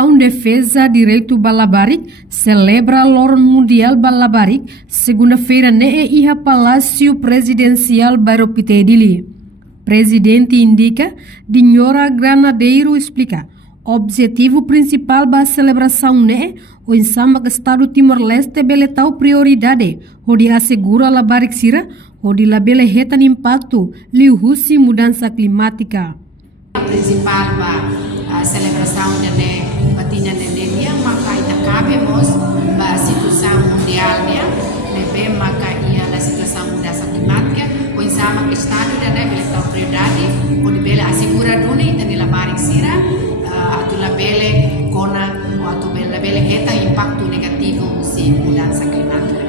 Celebração Defesa Direito Balabarik celebra Lorong Mundial Balabarik segunda-feira no Palácio Presidencial Bairro Pitedili. Presidente indica, Dinhora Granadeiro explica. Objetivo principal da celebração é o ensama que Estado Timor-Leste beletau prioridade, onde assegura a Barik Sira, onde la bele retan impacto liuhusi mudança climática. A principal a celebração da patina dia maka ita cabemos a situação mundial nebe maka ia a situação mudança climática o ensama que Estado da beletau prioridade, onde bele assegura dune ita la Barik Sira atu la bele kona atu la bele reta impacto negativo si mudança climática.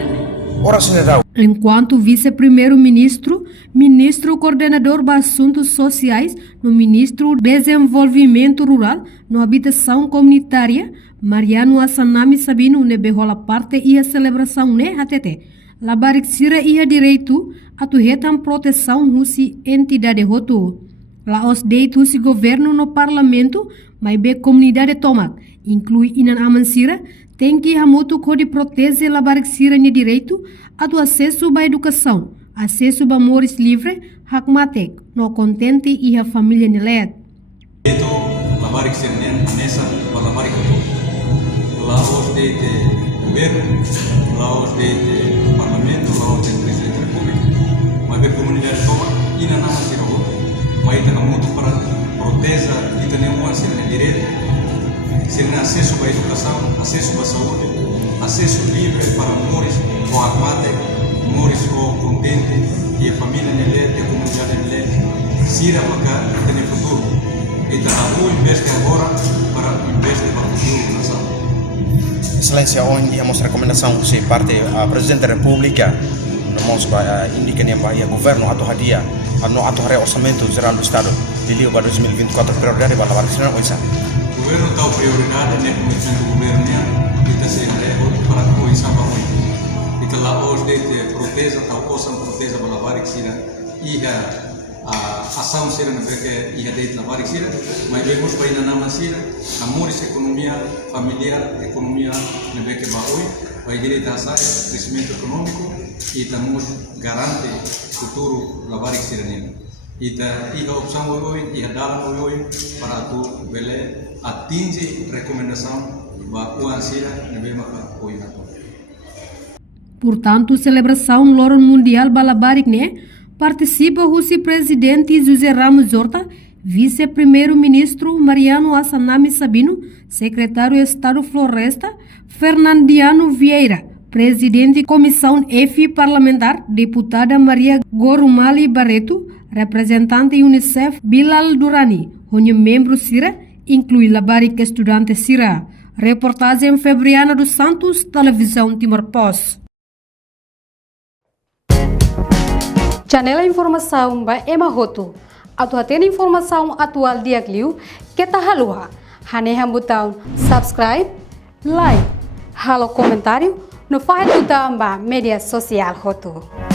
Enquanto vice-primeiro-ministro, ministro coordenador de assuntos sociais, no ministro Desenvolvimento Rural, no habitação comunitária, Mariano Assanami Sabino nebehola parte e a celebração ne hatete. La Barik Sira ia direito a tuhetan proteção husi entidade roto. La os deitu si governo no parlamento, mas be comunidade tomak, inclui inan amansira, tem que hamutu code protege la Barik Sira ni direito a do acesso à educação, acesso a amores livre, hakmatek, no contente e a família nelet. Itu la Barik Sira nessa para la Barik la os de governo, la os de parlamento, la os de presidente da república, mas be comunidade tomak inan amansira mas ita hamutu para proteja ita nenhum ansira ni direito. Ser acesso à educação, acesso à saúde, acesso livre para amores com a mate, amores com contente e a família nele, e a comunidade nele. Sira maka tem futuro. E trabalho investe agora para investir para o futuro da nação. Excelência, onde temos recomendação se parte a Presidente da República, nós indica nem para o governo atau hadia, atau hari orçamento geral do Estado de Rio para 2024 prioridade para a Barik Sira oisa. O governo dá prioridade no compromisso do governo e está sendo para que o Isamba muito. E que lá hoje de proteja, tal possam proteja para a Barik Sira e a ação Sira não é que de la Barik Sira, mas vemos para ir na nama Sira, amores, economia familiar, economia não é que vai direito a saia, crescimento econômico e estamos garante futuro la Barik Sira nele. E a opção hoje e a dala hoje para tu bele atinge recomendação da UANSIRA nebema para o Portanto, celebração Lorong Mundial Balabarik ne participa o presidente José Ramos Horta, vice-primeiro-ministro Mariano Assanami Sabino, secretário de Estado Floresta Fernandiano Vieira, presidente da Comissão F Parlamentar, deputada Maria Gorumali Barreto, representante UNICEF Bilal Durani, onde membro Sira inclui la Barik estudante Sira. Reportagem Febriana dos Santos, Televisão Timor-Post. Janela informação ba Emahoto. Atual tem informação atual dia Gliu, que tá halua. Haneha botão subscribe, like, halo comentário, no faz botão ba mídia social Hoto.